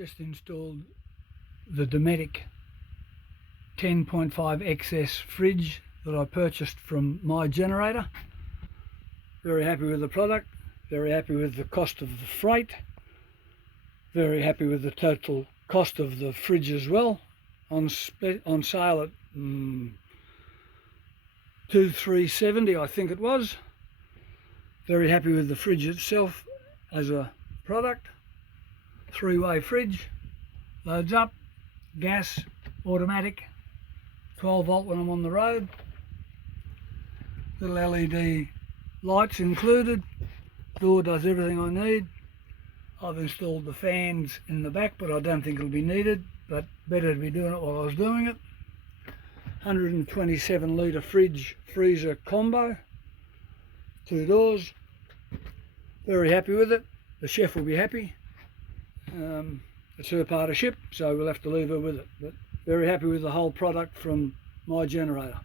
Just installed the Dometic 10.5XS fridge that I purchased from My Generator. Very happy with the product, very happy with the cost of the freight, very happy with the total cost of the fridge as well. On sale at $2,370 I think it was. Very happy with the fridge itself as a product. Three-way fridge, loads up, gas, automatic, 12 volt when I'm on the road, little LED lights included, door does everything I need. I've installed the fans in the back, but I don't think it'll be needed, but better to be doing it while I was doing it. 127 litre fridge freezer combo, 2 doors. Very happy with it. The chef will be happy. It's her part of ship, so we'll have to leave her with it, but very happy with the whole product from My Generator.